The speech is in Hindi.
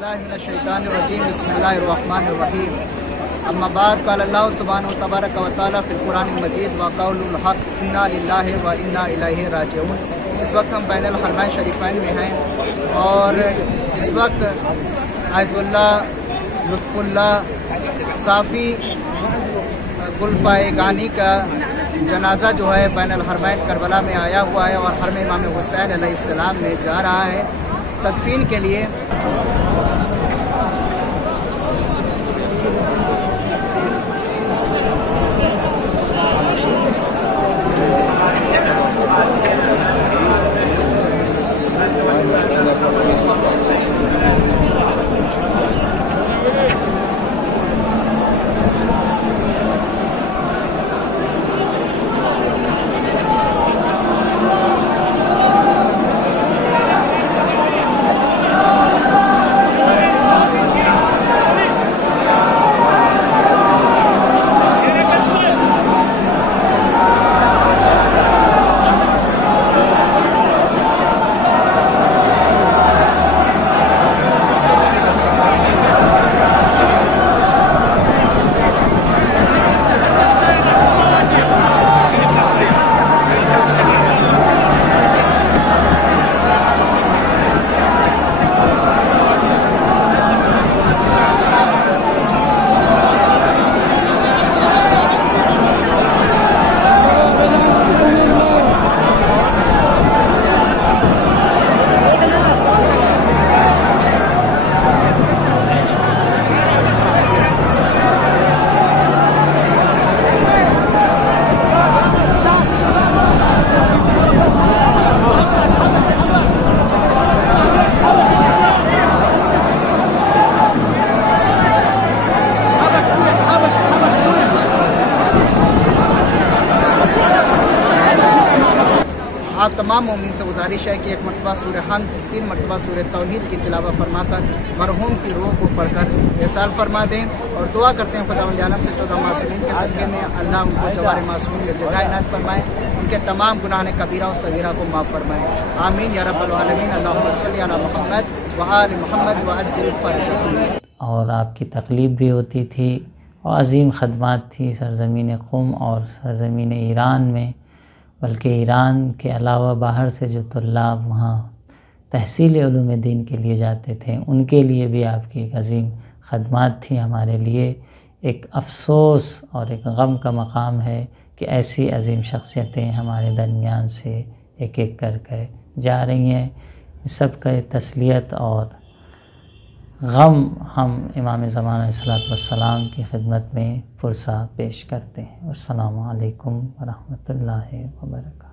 बिस्मिल्लाहिर्रहमानिर्रहीम बिस्मिल्लाहिर्रहमानिर्रहीम। अम्मा बाद क़ाल अल्लाहु सुब्हानहु तबारक व तआला फ़िल क़ुरानिल मजीद व क़ौलुल हक़ इन्ना लिल्लाहि व इन्ना इलैहि राजिऊन। इस वक्त हम बैनुल हरमैन शरीफैन में हैं और इस वक्त आयतुल्लाह लुत्फ़ुल्लाह साफ़ी गुलपाएगानी का जनाज़ा जो है बैनुल हरमैन करबला में आया हुआ है और हरम इमाम हुसैन अलैहिस्सलाम में जा रहा है तदफीन के लिए। आप तमाम मोमिन से गुजारिश है कि एक मरतबा सूरह हमद, 3 मरतबा सूरह तौहीद की तिलावत फरमाकर मरहूम की रूह को पढ़कर एहसास फरमा दें और दुआ करते हैं खुदावंद आलम से 14 मासूमीन के सदक़े में अल्लाह उनको जवार मासूमीन में जज़ा इनायत फरमाएँ, उनके तमाम गुनाह कबीरा और सगीरा को माफ़ फरमाएँ। आमीन या रब्बल आलमीन। अल्लाहुम्मा सल्लि अला मुहम्मद व आलि मुहम्मद व अज्जिल फ़रजहम। और आपकी तक़लीद भी होती थी और अज़ीम ख़दमात थी सरज़मीन क़ुम और सरज़मीन ईरान में, बल्कि ईरान के अलावा बाहर से जो तुल्लाब वहाँ तहसील उलूम दीन के लिए जाते थे उनके लिए भी आपकी एक अज़ीम ख़दमात थी। हमारे लिए एक अफ़सोस और एक गम का मकाम है कि ऐसी अज़ीम शख्सियतें हमारे दरमियान से एक एक कर जा रही हैं। सब का तसलियत और गम हम इमाम ज़मान अलैहिस्सलातु वस्सलाम की खिदमत में पुरसा पेश करते हैं। अस्सलामु अलैकुम व रहमतुल्लाहि व बरकातहू।